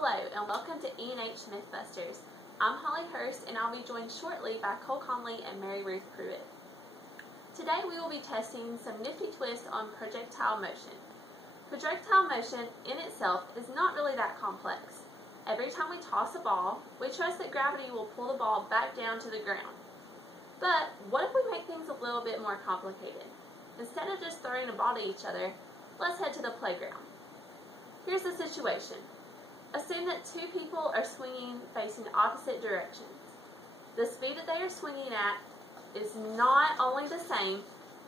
Hello and welcome to E&H Mythbusters. I'm Holly Hurst and I'll be joined shortly by Cole Conley and Mary Ruth Pruitt. Today we will be testing some nifty twists on projectile motion. Projectile motion in itself is not really that complex. Every time we toss a ball, we trust that gravity will pull the ball back down to the ground. But what if we make things a little bit more complicated? Instead of just throwing a ball to each other, let's head to the playground. Here's the situation. Assume that two people are swinging facing opposite directions. The speed that they are swinging at is not only the same,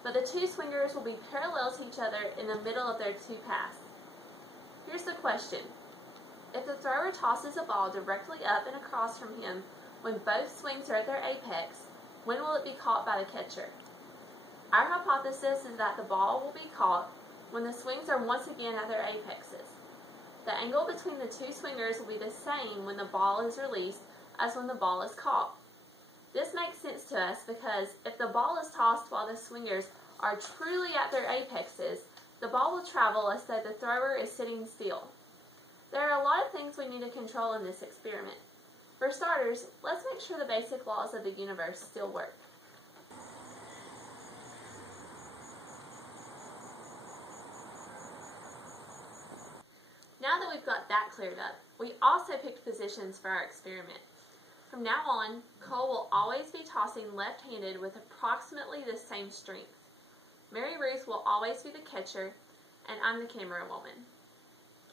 but the two swingers will be parallel to each other in the middle of their two paths. Here's the question. If the thrower tosses a ball directly up and across from him when both swings are at their apex, when will it be caught by the catcher? Our hypothesis is that the ball will be caught when the swings are once again at their apexes. The angle between the two swingers will be the same when the ball is released as when the ball is caught. This makes sense to us because if the ball is tossed while the swingers are truly at their apexes, the ball will travel as though the thrower is sitting still. There are a lot of things we need to control in this experiment. For starters, let's make sure the basic laws of the universe still work. Now that we've got that cleared up, we also picked positions for our experiment. From now on, Cole will always be tossing left-handed with approximately the same strength. Mary Ruth will always be the catcher, and I'm the camera woman.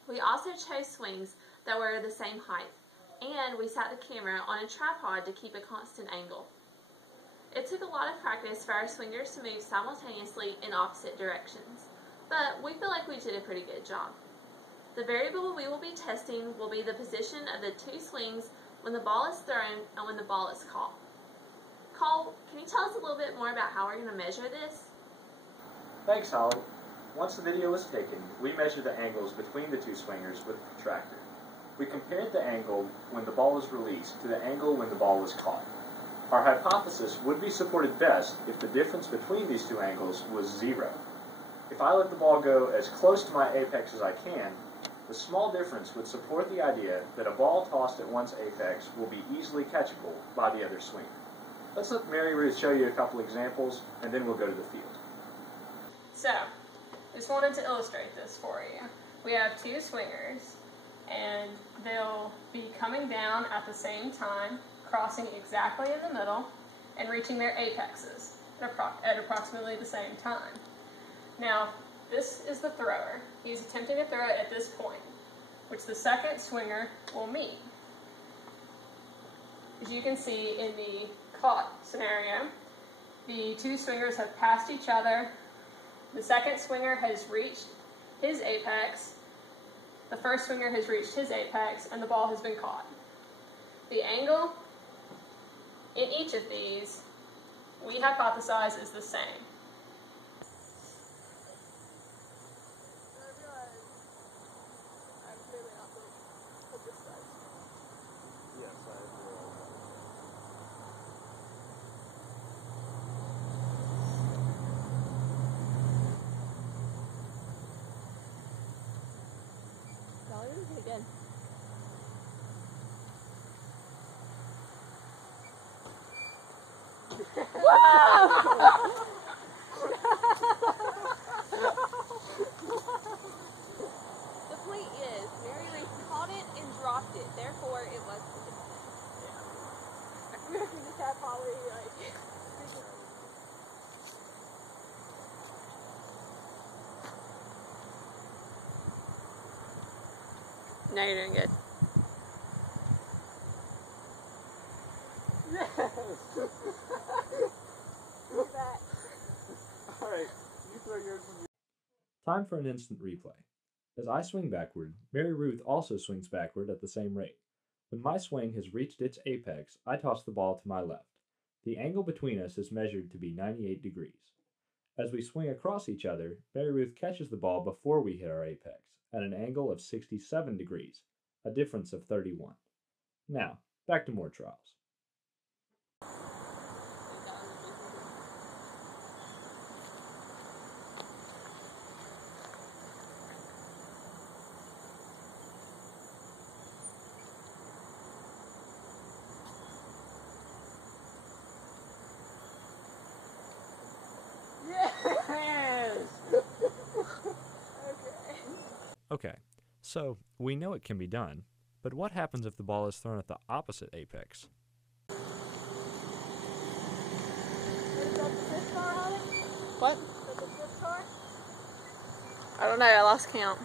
We also chose swings that were the same height, and we sat the camera on a tripod to keep a constant angle. It took a lot of practice for our swingers to move simultaneously in opposite directions, but we feel like we did a pretty good job. The variable we will be testing will be the position of the two swings when the ball is thrown and when the ball is caught. Cole, can you tell us a little bit more about how we're going to measure this? Thanks, Holly. Once the video was taken, we measured the angles between the two swingers with the protractor. We compared the angle when the ball was released to the angle when the ball was caught. Our hypothesis would be supported best if the difference between these two angles was 0. If I let the ball go as close to my apex as I can, the small difference would support the idea that a ball tossed at one's apex will be easily catchable by the other swinger. Let's let Mary Ruth show you a couple examples, and then we'll go to the field. So, just wanted to illustrate this for you. We have two swingers, and they'll be coming down at the same time, crossing exactly in the middle, and reaching their apexes at approximately the same time. Now, this is the thrower. He's attempting to throw it at this point, which the second swinger will meet. As you can see in the caught scenario, the two swingers have passed each other. The second swinger has reached his apex, the first swinger has reached his apex, and the ball has been caught. The angle in each of these, we hypothesize, is the same. Again. The point is, Mary Ruth caught it and dropped it, therefore it was. I'm going to just have Holly like. Now you're doing good. Yes! Look at that. Alright, you throw yours in. Time for an instant replay. As I swing backward, Mary Ruth also swings backward at the same rate. When my swing has reached its apex, I toss the ball to my left. The angle between us is measured to be 98 degrees. As we swing across each other, Mary Ruth catches the ball before we hit our apex, at an angle of 67 degrees, a difference of 31. Now, back to more trials. Okay, so we know it can be done, but what happens if the ball is thrown at the opposite apex? What? I don't know, I lost count.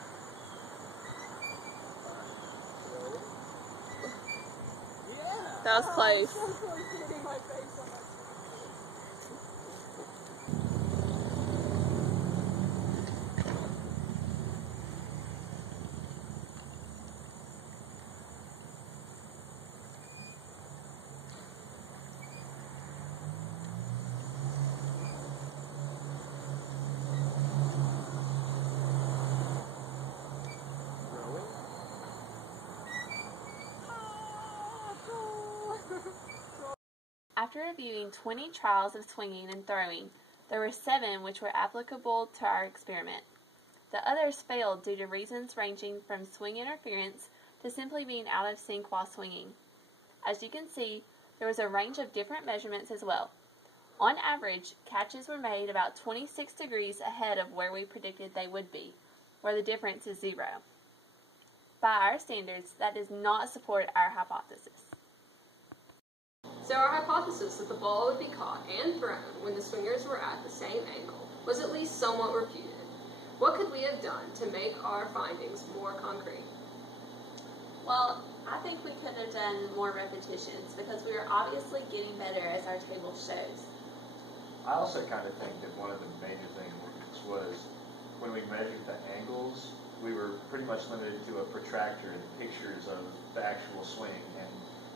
That was close. After reviewing 20 trials of swinging and throwing, there were 7 which were applicable to our experiment. The others failed due to reasons ranging from swing interference to simply being out of sync while swinging. As you can see, there was a range of different measurements as well. On average, catches were made about 26 degrees ahead of where we predicted they would be, where the difference is 0. By our standards, that does not support our hypothesis. So our hypothesis that the ball would be caught and thrown when the swingers were at the same angle was at least somewhat refuted. What could we have done to make our findings more concrete? Well, I think we could have done more repetitions because we were obviously getting better as our table shows. I also kind of think that one of the major things was when we measured the angles, we were pretty much limited to a protractor and pictures of the actual swing. And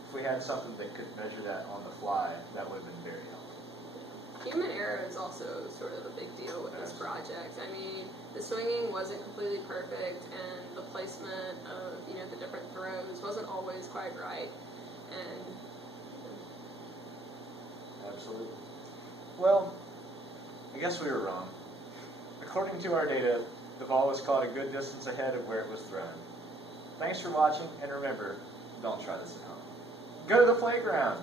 if we had something that could measure that on the fly, that would have been very helpful. Human error is also sort of a big deal with this project. I mean, the swinging wasn't completely perfect, and the placement of, the different throws wasn't always quite right. And Absolutely. Well, I guess we were wrong. According to our data, the ball was caught a good distance ahead of where it was thrown. Thanks for watching, and remember, don't try this at home. Go to the playground!